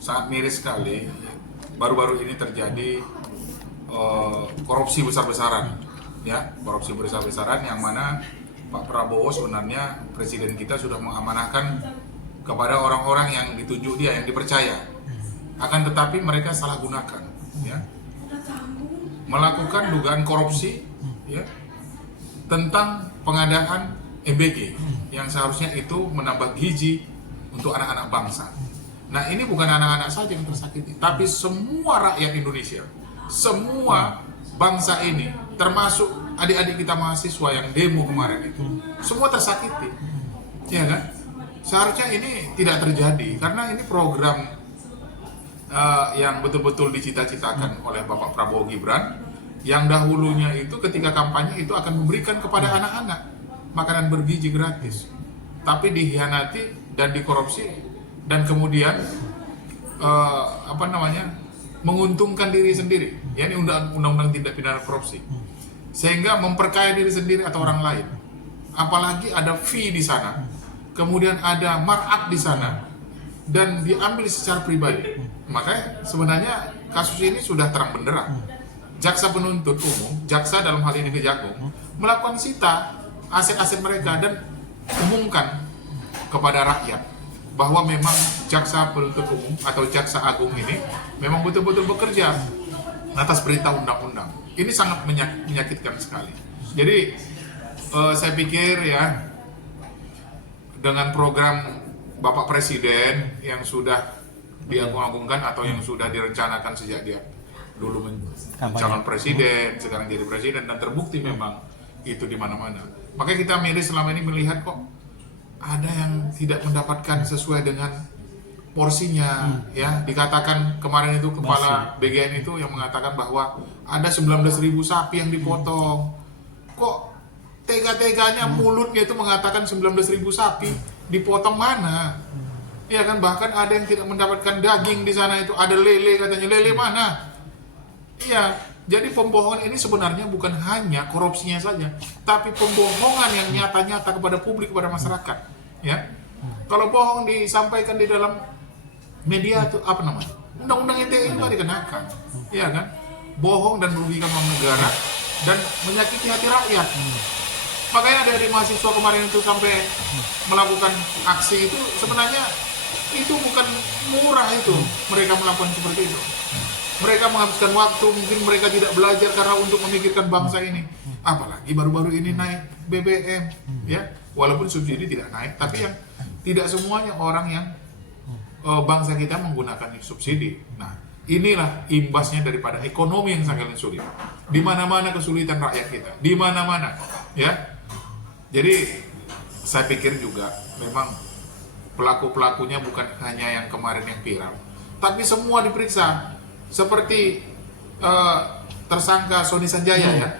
sangat miris sekali. Baru-baru ini terjadi korupsi besar-besaran, ya, korupsi besar-besaran yang mana Pak Prabowo sebenarnya presiden kita sudah mengamanahkan kepada orang-orang yang ditunjuk dia, yang dipercaya. Akan tetapi mereka salah gunakan, ya, melakukan dugaan korupsi, ya, tentang pengadaan MBG yang seharusnya itu menambah gizi untuk anak-anak bangsa. Nah, ini bukan anak-anak saja yang tersakiti, tapi semua rakyat Indonesia, semua bangsa ini, termasuk adik-adik kita mahasiswa yang demo kemarin itu, semua tersakiti, ya kan? Seharusnya ini tidak terjadi karena ini program yang betul-betul dicita-citakan oleh Bapak Prabowo Gibran, yang dahulunya itu ketika kampanye itu akan memberikan kepada anak-anak makanan bergizi gratis, tapi dihianati dan dikorupsi dan kemudian menguntungkan diri sendiri, yakni undang-undang tindak pidana korupsi, sehingga memperkaya diri sendiri atau orang lain. Apalagi ada fee di sana, kemudian ada markup di sana, dan diambil secara pribadi. Makanya sebenarnya kasus ini sudah terang benderang. Jaksa penuntut umum, jaksa dalam hal ini Kejagung, melakukan sita aset-aset mereka dan umumkan kepada rakyat bahwa memang jaksa penuntut umum atau jaksa agung ini memang betul-betul bekerja atas perintah undang-undang. Ini sangat menyakitkan sekali. Jadi saya pikir ya, dengan program Bapak Presiden yang sudah diagung-agungkan atau yang sudah direncanakan sejak dia dulu calon presiden, sekarang jadi presiden, dan terbukti memang itu di mana-mana. Makanya kita miris selama ini melihat kok ada yang tidak mendapatkan sesuai dengan porsinya, ya. Dikatakan kemarin itu kepala BGN itu yang mengatakan bahwa ada 19.000 sapi yang dipotong. Kok tega-teganya mulutnya itu mengatakan 19.000 sapi dipotong mana? Ya kan, bahkan ada yang tidak mendapatkan daging di sana, itu ada lele, katanya lele mana? Iya, jadi pembohongan ini sebenarnya bukan hanya korupsinya saja, tapi pembohongan yang nyata-nyata kepada publik, kepada masyarakat, ya. Kalau bohong disampaikan di dalam media itu apa namanya? Undang-undang ITE juga dikenakan, ya kan? Bohong dan merugikan uang negara dan menyakiti hati rakyat. Makanya dari mahasiswa kemarin itu sampai melakukan aksi itu, sebenarnya itu bukan murah itu mereka melakukan seperti itu. Mereka menghabiskan waktu, mungkin mereka tidak belajar karena untuk memikirkan bangsa ini. Apalagi baru-baru ini naik BBM, ya. Walaupun subsidi tidak naik, tapi yang tidak semuanya orang yang bangsa kita menggunakan subsidi. Nah, inilah imbasnya daripada ekonomi yang sangat sulit. Di mana-mana kesulitan rakyat kita, di mana-mana, ya. Jadi saya pikir juga memang pelaku-pelakunya bukan hanya yang kemarin yang viral, tapi semua diperiksa. Seperti tersangka Sony Sanjaya, ya.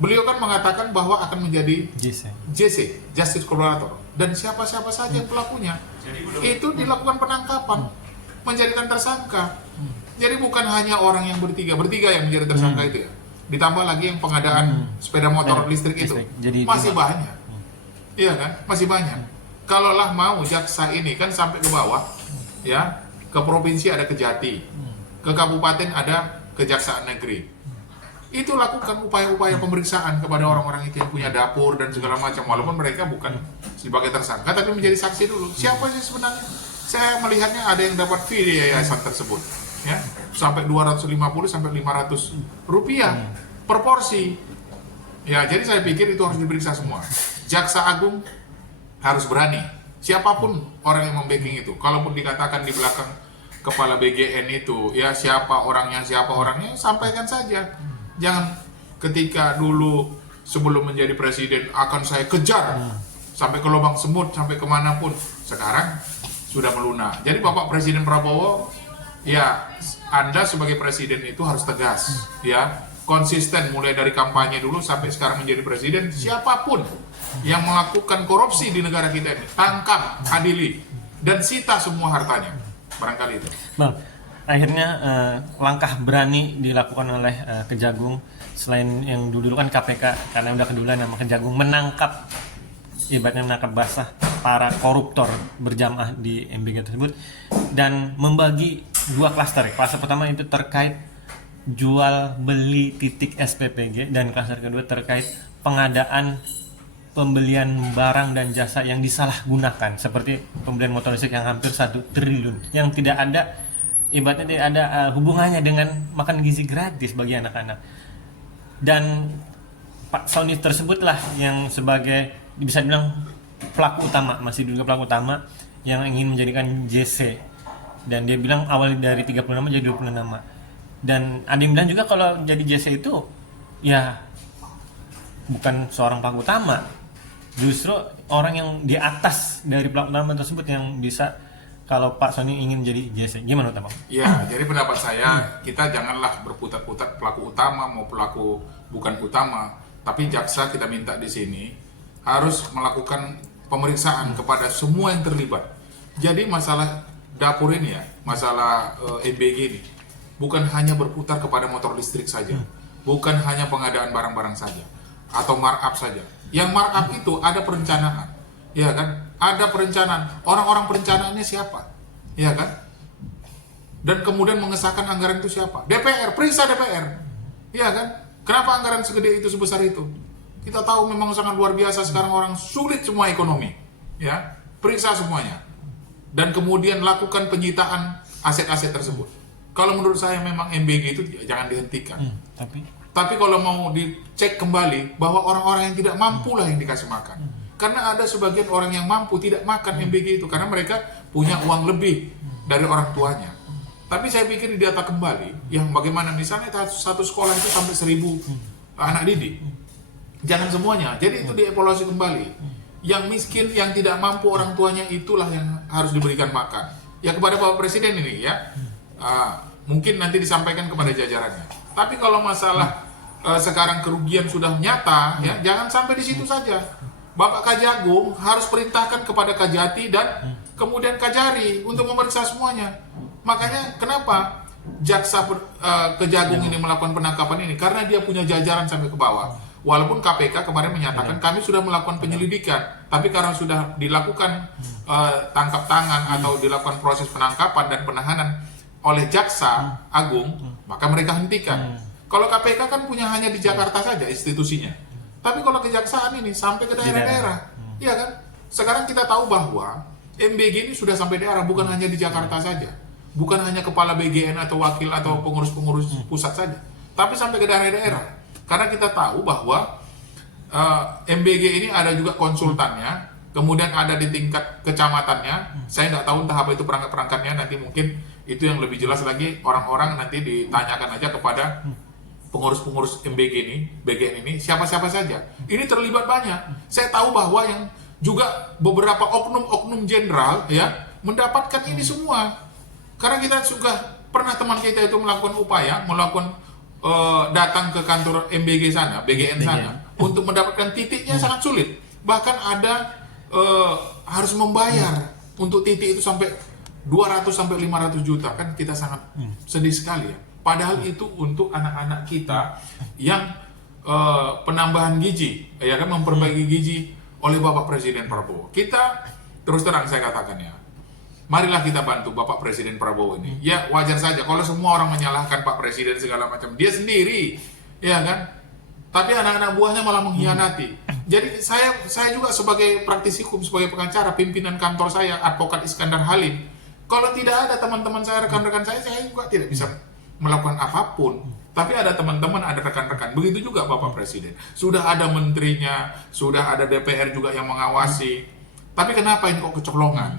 Beliau kan mengatakan bahwa akan menjadi JC, Justice Collaborator, dan siapa-siapa saja pelakunya itu dilakukan penangkapan, menjadikan tersangka. Jadi bukan hanya orang yang bertiga yang menjadi tersangka itu, ya. Ditambah lagi yang pengadaan sepeda motor listrik itu, masih banyak, iya kan, masih banyak. Kalaulah mau jaksa ini kan sampai ke bawah, ya, ke provinsi ada Kejati, ke kabupaten ada Kejaksaan Negeri. Itu lakukan upaya-upaya pemeriksaan kepada orang-orang itu yang punya dapur dan segala macam, walaupun mereka bukan sebagai tersangka tapi menjadi saksi dulu. Siapa sih sebenarnya? Saya melihatnya ada yang dapat fee di yayasan tersebut, ya, sampai 250 sampai 500 rupiah per porsi. Ya, jadi saya pikir itu harus diperiksa semua. Jaksa Agung harus berani. Siapapun orang yang membacking itu, kalaupun dikatakan di belakang kepala BGN itu, ya, siapa orangnya, sampaikan saja. Jangan ketika dulu sebelum menjadi presiden akan saya kejar sampai ke lubang semut, sampai kemanapun. Sekarang sudah melunak. Jadi Bapak Presiden Prabowo, ya, Anda sebagai presiden itu harus tegas, ya, konsisten mulai dari kampanye dulu sampai sekarang menjadi presiden. Siapapun yang melakukan korupsi di negara kita ini, tangkap, adili, dan sita semua hartanya. Barangkali itu. Bang, akhirnya langkah berani dilakukan oleh Kejagung, selain yang dulu kan KPK, karena udah kedulan nama Kejagung menangkap, ibaratnya menangkap basah para koruptor berjamaah di MBG tersebut dan membagi 2 klaster. Klaster pertama itu terkait jual beli titik SPPG dan klaster kedua terkait pengadaan pembelian barang dan jasa yang disalahgunakan seperti pembelian motor listrik yang hampir 1 triliun yang tidak ada ibaratnya tidak ada hubungannya dengan makan gizi gratis bagi anak-anak. Dan Pak Sony tersebutlah yang sebagai bisa dibilang pelaku utama, masih juga pelaku utama yang ingin menjadikan JC, dan dia bilang awal dari 30 nama jadi 20 nama. Dan ada yang bilang juga kalau jadi JC itu ya bukan seorang pelaku utama, justru orang yang di atas dari pelaku utama tersebut yang bisa kalau Pak Sony ingin jadi JC. Gimana Bang? Ya, jadi pendapat saya kita janganlah berputar-putar pelaku utama mau pelaku bukan utama, tapi jaksa kita minta di sini harus melakukan pemeriksaan kepada semua yang terlibat. Jadi masalah dapur ini ya, masalah MBG ini bukan hanya berputar kepada motor listrik saja, bukan hanya pengadaan barang-barang saja atau markup saja. Yang markup itu ada perencanaan, ya kan? Ada perencanaan. Orang-orang perencanaannya siapa, ya kan? Dan kemudian mengesahkan anggaran itu siapa? DPR, periksa DPR, ya kan? Kenapa anggaran segede itu, sebesar itu? Kita tahu memang sangat luar biasa sekarang orang sulit semua ekonomi, ya. Periksa semuanya. Dan kemudian lakukan penyitaan aset-aset tersebut. Kalau menurut saya memang MBG itu jangan dihentikan. Tapi kalau mau dicek kembali bahwa orang-orang yang tidak mampu lah yang dikasih makan. Karena ada sebagian orang yang mampu tidak makan MBG itu karena mereka punya uang lebih dari orang tuanya. Tapi saya pikir didata kembali yang bagaimana misalnya satu sekolah itu sampai 1.000 anak didik. Jangan semuanya. Jadi itu dievaluasi kembali. Yang miskin, yang tidak mampu orang tuanya itulah yang harus diberikan makan. Ya kepada Bapak Presiden ini ya. Mungkin nanti disampaikan kepada jajarannya. Tapi kalau masalah sekarang kerugian sudah nyata, ya jangan sampai di situ saja. Bapak Kajagung harus perintahkan kepada Kajati dan kemudian Kajari untuk memeriksa semuanya. Makanya kenapa Jaksa Kejagung ini melakukan penangkapan ini? Karena dia punya jajaran sampai ke bawah. Walaupun KPK kemarin menyatakan kami sudah melakukan penyelidikan, tapi karena sudah dilakukan tangkap tangan atau dilakukan proses penangkapan dan penahanan oleh Jaksa Agung, maka mereka hentikan. Kalau KPK kan punya hanya di Jakarta saja institusinya. Tapi kalau kejaksaan ini sampai ke daerah-daerah, iya kan? Sekarang kita tahu bahwa MBG ini sudah sampai daerah, bukan hanya di Jakarta saja, bukan hanya kepala BGN atau wakil atau pengurus-pengurus pusat saja, tapi sampai ke daerah-daerah. Karena kita tahu bahwa MBG ini ada juga konsultannya, kemudian ada di tingkat kecamatannya. Saya nggak tahu entah apa itu perangkat-perangkatnya, nanti mungkin itu yang lebih jelas lagi orang-orang nanti ditanyakan aja kepada pengurus-pengurus MBG ini, BGN ini, siapa-siapa saja. Ini terlibat banyak. Saya tahu bahwa yang juga beberapa oknum-oknum jenderal ya mendapatkan ini semua. Karena kita juga pernah teman kita itu melakukan upaya, melakukan datang ke kantor MBG sana, BGN sana, untuk mendapatkan titiknya sangat sulit. Bahkan ada harus membayar untuk titik itu sampai 200 sampai 500 juta, kan kita sangat sedih sekali ya. Padahal itu untuk anak-anak kita yang penambahan gizi, ya kan, memperbaiki gizi oleh Bapak Presiden Prabowo. Kita terus terang saya katakan ya, marilah kita bantu Bapak Presiden Prabowo ini. Ya wajar saja kalau semua orang menyalahkan Pak Presiden segala macam, dia sendiri, ya kan. Tapi anak-anak buahnya malah mengkhianati. Jadi saya juga sebagai praktisi hukum, sebagai pengacara, pimpinan kantor saya, Advokat Iskandar Halim, kalau tidak ada teman-teman saya, rekan-rekan saya juga tidak bisa melakukan apapun. Tapi ada teman-teman, ada rekan-rekan. Begitu juga Bapak Presiden. Sudah ada menterinya, sudah ada DPR juga yang mengawasi. Tapi kenapa ini kok kecolongan?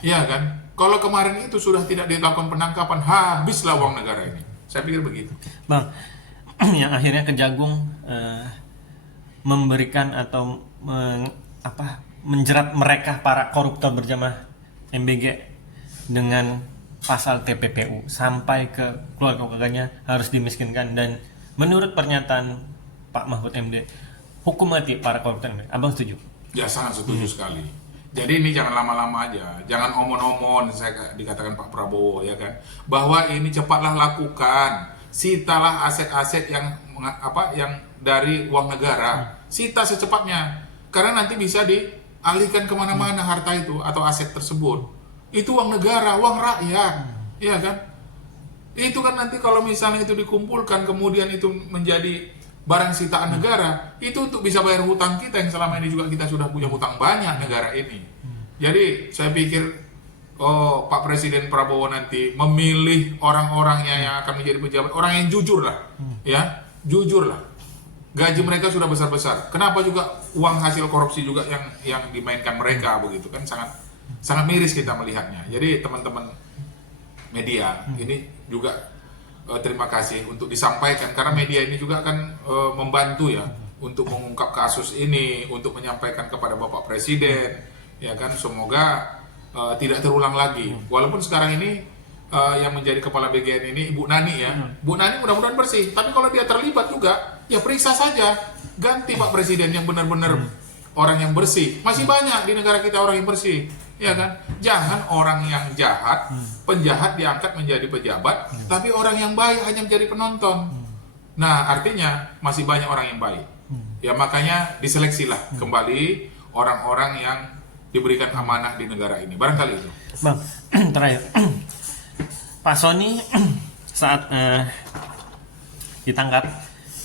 Iya kan? Kalau kemarin itu sudah tidak dilakukan penangkapan, habislah uang negara ini. Saya pikir begitu. Bang, yang akhirnya Kejagung memberikan atau menjerat mereka para koruptor berjamaah MBG dengan pasal TPPU sampai ke keluarga-keluarganya harus dimiskinkan. Dan menurut pernyataan Pak Mahfud MD, hukum mati para koruptor MBG. Abang setuju? Ya sangat setuju sekali. Jadi ini jangan lama-lama aja, jangan omon-omon saya dikatakan Pak Prabowo ya kan, bahwa ini cepatlah lakukan, sitalah aset-aset yang dari uang negara, sita secepatnya, karena nanti bisa alihkan kemana-mana harta itu atau aset tersebut. Itu uang negara, uang rakyat, ya kan? Itu kan nanti kalau misalnya itu dikumpulkan kemudian itu menjadi barang sitaan negara, itu untuk bisa bayar hutang kita yang selama ini juga kita sudah punya hutang banyak negara ini. Jadi saya pikir Pak Presiden Prabowo nanti memilih orang-orangnya yang akan menjadi pejabat, orang yang jujur lah, ya, jujur lah. Gaji mereka sudah besar-besar. Kenapa juga uang hasil korupsi juga yang dimainkan mereka begitu kan, sangat miris kita melihatnya. Jadi teman-teman media ini juga terima kasih untuk disampaikan, karena media ini juga kan membantu ya untuk mengungkap kasus ini, untuk menyampaikan kepada Bapak Presiden, ya kan, semoga tidak terulang lagi. Walaupun sekarang ini yang menjadi kepala BGN ini Ibu Nani ya, Bu Nani mudah-mudahan bersih, tapi kalau dia terlibat juga ya periksa saja, ganti Pak Presiden yang benar-benar orang yang bersih. Masih banyak di negara kita orang yang bersih, ya kan? Jangan orang yang jahat, penjahat diangkat menjadi pejabat, tapi orang yang baik hanya menjadi penonton. Nah, artinya masih banyak orang yang baik. Ya makanya diseleksilah kembali orang-orang yang diberikan amanah di negara ini. Barangkali itu. Bang, terakhir. Pak Sony saat ditangkap,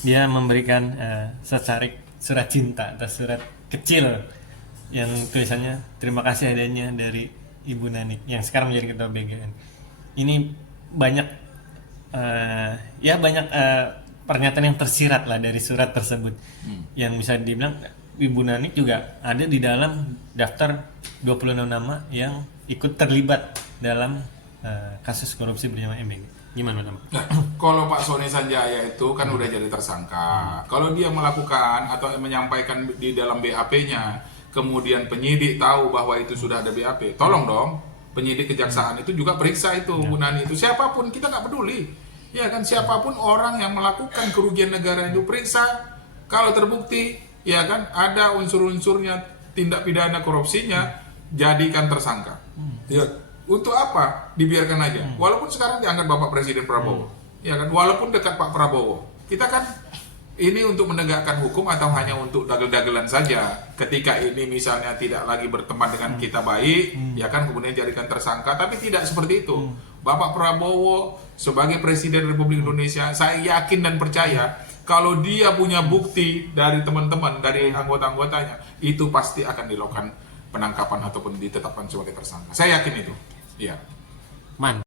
dia memberikan secarik surat cinta atau surat kecil yang tulisannya terima kasih adanya dari Ibu Nani yang sekarang menjadi ketua BGN. Ini banyak pernyataan yang tersirat lah dari surat tersebut, yang bisa dibilang Ibu Nani juga ada di dalam daftar 26 nama yang ikut terlibat dalam kasus korupsi bersama MBG. Gimana, Bang? Nah, kalau Pak Sony Sanjaya itu kan udah jadi tersangka. Kalau dia melakukan atau menyampaikan di dalam BAP-nya, kemudian penyidik tahu bahwa itu sudah ada BAP, tolong dong penyidik kejaksaan itu juga periksa itu Bu Nani itu, siapapun, kita nggak peduli, ya kan, siapapun orang yang melakukan kerugian negara itu periksa. Kalau terbukti, ya kan, ada unsur-unsurnya tindak pidana korupsinya, jadikan tersangka. Ya, untuk apa dibiarkan aja? Walaupun sekarang dianggap Bapak Presiden Prabowo, ya kan, walaupun dekat Pak Prabowo, kita kan ini untuk menegakkan hukum atau hanya untuk dagel-dagelan saja? Ketika ini misalnya tidak lagi berteman dengan kita baik, ya kan, kemudian jadikan tersangka, tapi tidak seperti itu. Bapak Prabowo sebagai Presiden Republik Indonesia, saya yakin dan percaya kalau dia punya bukti dari teman-teman, dari anggota-anggotanya, itu pasti akan dilakukan penangkapan ataupun ditetapkan sebagai tersangka. Saya yakin itu. Iya. Man.